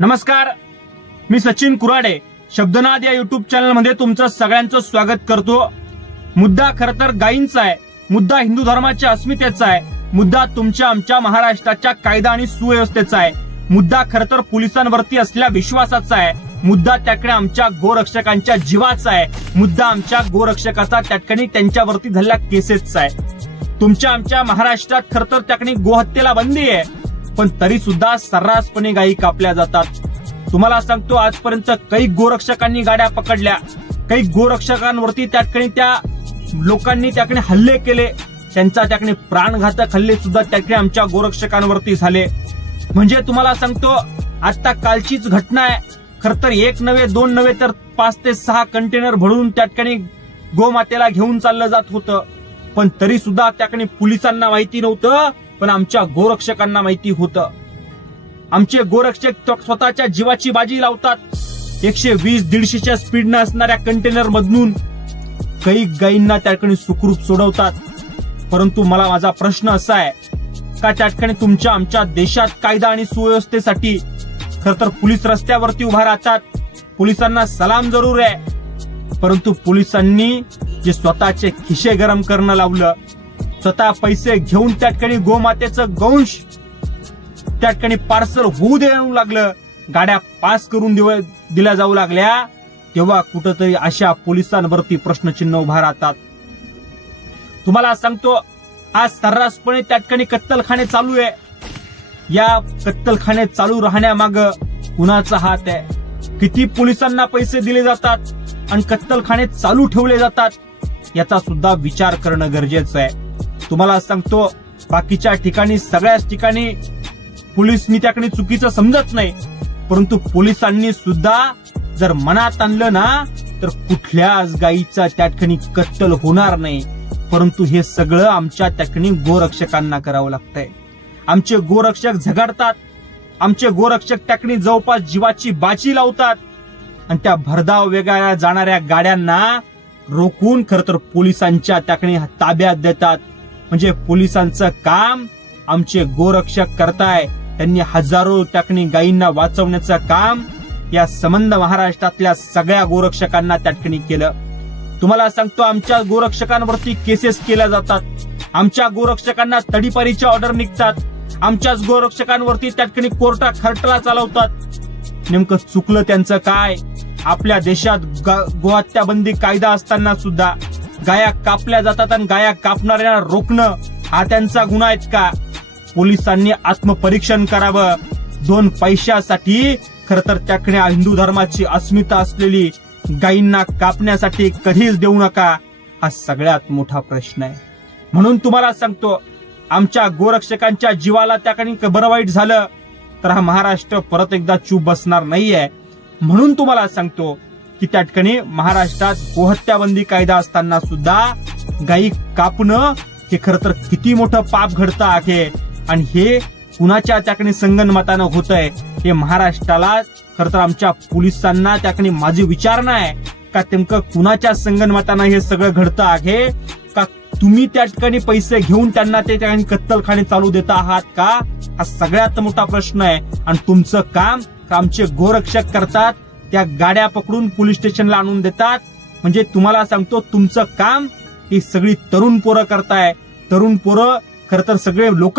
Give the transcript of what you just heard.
नमस्कार, मी सचिन कुराडे शब्दनाद या YouTube channel मध्ये तुमचं सगळ्यांचं स्वागत करतो। मुद्दा खरं तर गायींचा आहे, मुद्दा हिंदू धर्माच्या अस्मितेचा आहे, मुद्दा तुमच्या आमच्या महाराष्ट्राच्या कायदा आणि सुव्यवस्थेचा आहे, मुद्दा खरं तर पोलिसांवरती असलेल्या विश्वासाचा आहे, मुद्दा त्याकडे आमच्या गोरक्षकांच्या जीवाचा आहे, मुद्दा आमच्या गोरक्षकाचा त्याकडे त्यांच्यावरती झालेल्या केसेसचा आहे। तुमच्या आमच्या महाराष्ट्रात खरं तर त्याकडे गोहत्येला बंदी आहे, पण तरी सुद्धा सर्रासपणे गायी कापल्या जातात। तुम्हाला सांगतो, आजपर्यंत काही गोरक्षकांनी गाड्या पकडल्या, काही गोरक्षकांवरती त्याकडे त्या लोकांनी त्याकडे हल्ले केले, त्यांचा त्याकडे प्राणघातक हल्ले सुद्धा त्याकडे आमच्या गोरक्षकांवरती झाले। म्हणजे तुम्हाला सांगतो, आता कालचीच घटना आहे। खरं तर एक नव्हे दोन नव्हे तर 5 ते 6 कंटेनर भरून त्याकडे गोमातेला घेऊन चाललं जात होतं, पण तरी सुद्धा त्याकडे पोलिसांना माहिती नव्हतं, पण आमच्या गोरक्षकांना माहिती होतं। आमचे गोरक्षक स्वतःच्या जीवाची बाजी लावतात। 120-150च्या स्पीडने असणाऱ्या कंटेनर मधून काही गायींना त्याकडे सुखरूप सोडवतात। परंतु मला माझा प्रश्न असा आहे का, त्याकडे तुमच्या आमच्या देशात कायदा आणि सुव्यवस्थेसाठी खरं तर पोलीस रस्त्यावरती उभा राहतात, पोलिसांना सलाम जरूर आहे, परंतु पोलिसांनी जे स्वतःचे खिशे गरम करणं लावलं, स्वतः पैसे घेऊन त्याकडे गोमातेचं गोंश त्याकडे पार्सल होऊ देऊ लागलं, गाड्या पास करून दिल्या जाऊ लागल्या, तेव्हा कुठंतरी अशा पोलिसांवरती प्रश्नचिन्ह उभा राहतात। तुम्हाला सांगतो, आज सर्रासपणे त्याकडे कत्तलखाने चालू आहे। या कत्तलखाने चालू राहण्यामागं कुणाचा हात आहे? किती पोलिसांना पैसे दिले जातात आणि कत्तलखाने चालू ठेवले जातात, याचा सुद्धा विचार करणं गरजेचं आहे। तुम्हाला सांगतो, बाकीच्या ठिकाणी सगळ्याच ठिकाणी पोलिसांनी त्याकडे चुकीचं समजत नाही, परंतु पोलिसांनी सुद्धा जर मनात आणलं ना, तर कुठल्याच गायीचा त्याठिकाणी कत्तल होणार नाही। परंतु हे सगळं आमच्या त्याठिकाणी गोरक्षकांना करावं लागतंय। आमचे गोरक्षक झगडतात, आमचे गोरक्षक त्याठिकाणी जवळपास जीवाची बाजी लावतात, आणि त्या भरधाव वेगाने जाणाऱ्या गाड्यांना रोखून खरं तर पोलिसांच्या त्याठिकाणी ताब्यात देतात। म्हणजे पोलिसांचं काम आमचे गोरक्षक करताय। त्यांनी हजारो त्याठिकाणी गायींना वाचवण्याचं काम या संबंध महाराष्ट्रातल्या सगळ्या गोरक्षकांना त्याठिकाणी केलं। तुम्हाला सांगतो, आमच्या गोरक्षकांवरती केसेस केल्या जातात, आमच्या गोरक्षकांना तडीपारीच्या ऑर्डर निघतात, आमच्याच गोरक्षकांवरती त्याठिकाणी कोर्टात खटला चालवतात। नेमकं चुकलं त्यांचं काय? आपल्या देशात गोहत्या बंदी कायदा असताना सुद्धा गाया कापल्या जातात, आणि गाया कापणाऱ्यांना रोखणं हा त्यांचा गुन्हा आहे का? पोलिसांनी आत्मपरीक्षण करावं। 2 पैशासाठी खरं तर त्याकडे हिंदू धर्माची अस्मिता असलेली गायींना कापण्यासाठी कधीच देऊ नका, हा सगळ्यात मोठा प्रश्न आहे। म्हणून तुम्हाला सांगतो, आमच्या गोरक्षकांच्या जीवाला त्याकडे बरं वाईट झालं तर हा महाराष्ट्र परत एकदा चूप बसणार नाहीये। म्हणून तुम्हाला सांगतो की त्या ठिकाणी महाराष्ट्रात गोहत्याबंदी कायदा असताना सुद्धा गायी कापणं हे खरं तर किती मोठं पाप घडतं आहे, आणि हे कुणाच्या त्याकडे संगनमतानं होतंय हे महाराष्ट्राला खरं तर आमच्या पोलिसांना त्याकडे माझी विचारणा आहे का, नेमकं कुणाच्या संगनमतानं हे सगळं घडतं आहे का? तुम्ही त्या ठिकाणी पैसे घेऊन त्यांना ते ठिकाणी कत्तलखाने चालू देता आहात का? हा सगळ्यात मोठा प्रश्न आहे। आणि तुमचं काम आमचे गोरक्षक करतात, त्या गाड्या पकडून पोलीस स्टेशनला आणून देतात। म्हणजे तुम्हाला सांगतो, तुमचं काम ही सगळी तरुण पोरं करताय। तरुण पोरं खरं तर सगळे लोक